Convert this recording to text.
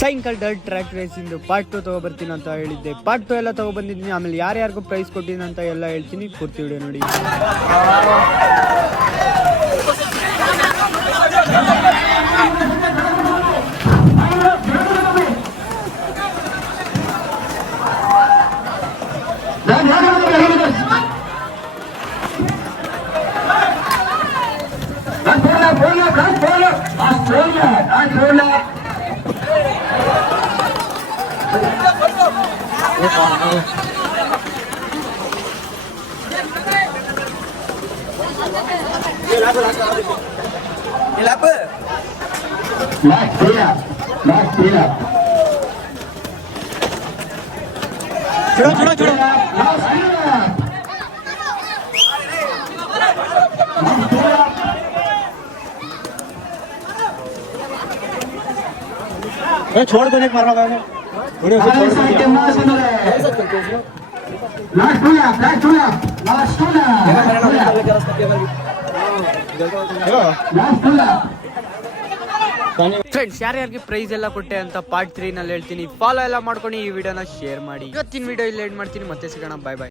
Cycle dirt track race ಇಂದು ಪಾರ್ಟ್ 2 ತಗೊಬರ್ತೀನಿ ಅಂತ ಹೇಳಿದ್ದೆ. ಪಾರ್ಟ್ 2 ಎಲ್ಲ ತಗೊಬಂದಿದ್ದೀನಿ. ಆಮೇಲೆ ಯಾರ್ಯಾರಿಗೂ ಪ್ರೈಸ್ ಕೊಟ್ಟಿದ್ದೀನಿ ಅಂತ ಎಲ್ಲ ಹೇಳ್ತೀನಿ. ಪೂರ್ತಿ ವಿಡಿಯೋ ನೋಡಿ. छोड़ दो एक मारना है थोड़े से छोड़ दो ಫ್ರೆಂಡ್ಸ್, ಯಾರ್ಯಾರಿಗೆ ಪ್ರೈಸ್ ಎಲ್ಲ ಕೊಟ್ಟೆ ಅಂತ ಪಾರ್ಟ್ 3 ನಲ್ಲಿ ಹೇಳ್ತೀನಿ. ಫಾಲೋ ಎಲ್ಲ ಮಾಡ್ಕೊಂಡು ಈ ವಿಡಿಯೋನ ಶೇರ್ ಮಾಡಿ. ಇವತ್ತಿನ ವಿಡಿಯೋ ಇಲ್ಲಿ ಎಂಡ್ ಮಾಡ್ತೀನಿ. ಮತ್ತೆ ಸಿಗೋಣ. ಬಾಯ್ ಬಾಯ್.